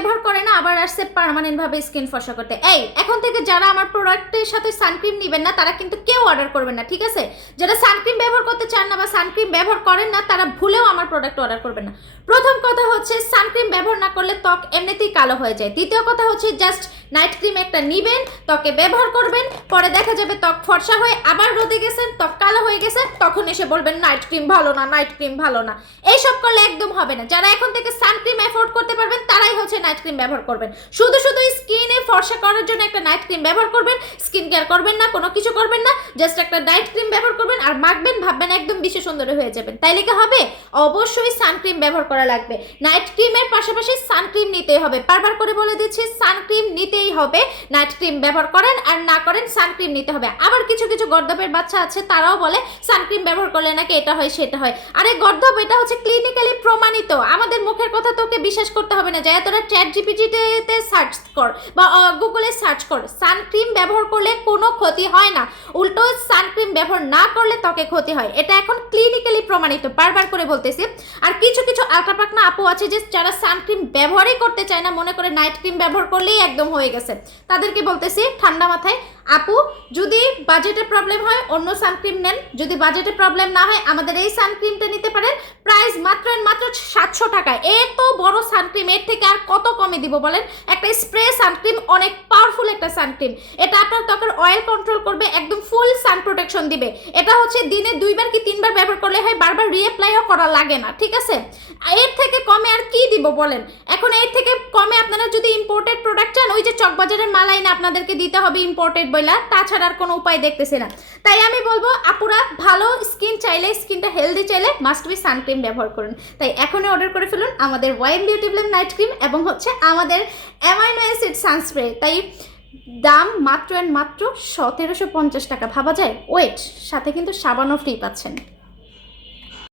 ব্যবহার করে না আবার আসছে পার্মানেন্ট ভাবে স্কিন ফর্সা করতে। এই এখন থেকে যারা আমার প্রোডাক্টের সাথে সানক্রিম নেবেন না তারা কিন্তু কেউ অর্ডার করবেন না, ঠিক আছে? যারা সানক্রিম ব্যবহার করতে চান না বা সানক্রিম ব্যবহার করেন না তারা ভুলেও আমার প্রোডাক্ট অর্ডার করবেন না। প্রথম কথা হচ্ছে সানক্রিম ব্যবহার না করলে ত্বক এমনিতেই কালো হয়ে যায়। দ্বিতীয় কথা হচ্ছে জাস্ট নাইট ক্রিম একটা নিবেন, ত্বকে ব্যবহার করবেন, পরে দেখা যাবে ত্বক ফর্সা হয়ে আবার রোদে গেছেন, ত্বক কালো হয়ে গেছে, তখন এসে বলবেন নাইট ক্রিম ভালো না, নাইট ক্রিম ভালো না। এইসব করলে একদম হবে না। যারা এখন থেকে সানক্রিম অ্যাফোর্ড করতে পারবেন তারাই হচ্ছে নাইট ক্রিম ব্যবহার করবেন। শুধু শুধু স্কিনে ফর্সা করার জন্য একটা নাইট ক্রিম ব্যবহার করবেন, স্কিন কেয়ার করবেন না, কোনো কিছু করবেন না, জাস্ট একটা নাইট ক্রিম ব্যবহার করবেন আর মাখবেন, ভাববেন একদম বিশ্ব সুন্দরী হয়ে যাবেন। তাইলে কি হবে? অবশ্যই সানক্রিম ব্যবহার করা লাগবে। নাইট ক্রিমের পাশাপাশি সানক্রিম নিতেই হবে। বারবার করে বলে দিচ্ছি সানক্রিম নিতেই হবে। নাইট ক্রিম ব্যবহার করেন আর না করেন সানক্রিম নিতে হবে। আবার কিছু কিছু গর্দভের বাচ্চা আছে তারাও বলে সানক্রিম ব্যবহার করলে নাকি এটা হয় সেটা হয়। আরে গর্দভ, এটা হচ্ছে ক্লিনিক্যালি প্রমাণিত। আমাদের মুখের কথা তোকে বিশ্বাস করতে হবে না। যাই তোরা চ্যাট জিপিটিতে সার্চ কর বা গুগলে সার্চ কর, সানক্রিম ব্যবহার করলে কোনো ক্ষতি হয় না, উল্টো সানক্রিম ব্যবহার না করলে ত্বকে ক্ষতি হয়। এটা এখন ক্লিনিক্যালি প্রমাণিত, বারবার করে বলতেছি। আর কিছু কিছু আলট্রাপাকনা আপু আছে যে যারা সানক্রিম ব্যবহারই করতে চায় না, মনে করে নাইট ক্রিম ব্যবহার করলেই একদম হয়ে গেছে, তাদেরকে বলতেছি ঠান্ডা মাথায় আপু যদি বাজেটের প্রবলেম হয় অন্য সানক্রিম নেন, যদি বাজেটের প্রবলেম না হয় আমাদের এই সানক্রিমটা নিতে পারেন। প্রাইস মাত্র 700 টাকা। এত বড় সানক্রিম, এর থেকে আর কত কমে দিব বলেন? একটা স্প্রে সানক্রিম, অনেক পাওয়ারফুল একটা সানক্রিম। এটা আপনার ত্বকের অয়েল কন্ট্রোল করবে, একদম ফুল সান প্রোটেকশন দিবে। এটা হচ্ছে দিনে 2বার কি 3বার ব্যবহার করলে হয়, বারবার রিঅ্যাপ্লাইও করা লাগে না, ঠিক আছে? এর থেকে কমে আর কি দিব বলেন? এখন এর থেকে কমে আপনারা যদি ইম্পোর্টেড প্রোডাক্ট চান, ওই যে চকবাজারের মালাইন আপনাদেরকে দিতে হবে ইম্পোর্টেড বইলা, তাছাড়া আর কোনো উপায় দেখতেছি না। তাই আমি বলবো আপুরা ভালো স্কিন চাইলে, স্কিনটা হেলদি চাইলে মাস্ট বি সানক্রিম ব্যবহার করুন। তাই এখনই অর্ডার করে ফেলুন আমাদের ওয়াইম বিউটি ব্লেম নাইট ক্রিম এবং হচ্ছে আমাদের অ্যামাইনো অ্যাসিড সানস্প্রে। তাই দাম মাত্র 1750 টাকা। ভাবা যায়? ওয়েট, সাথে কিন্তু সাবানও ফ্রি পাচ্ছেন।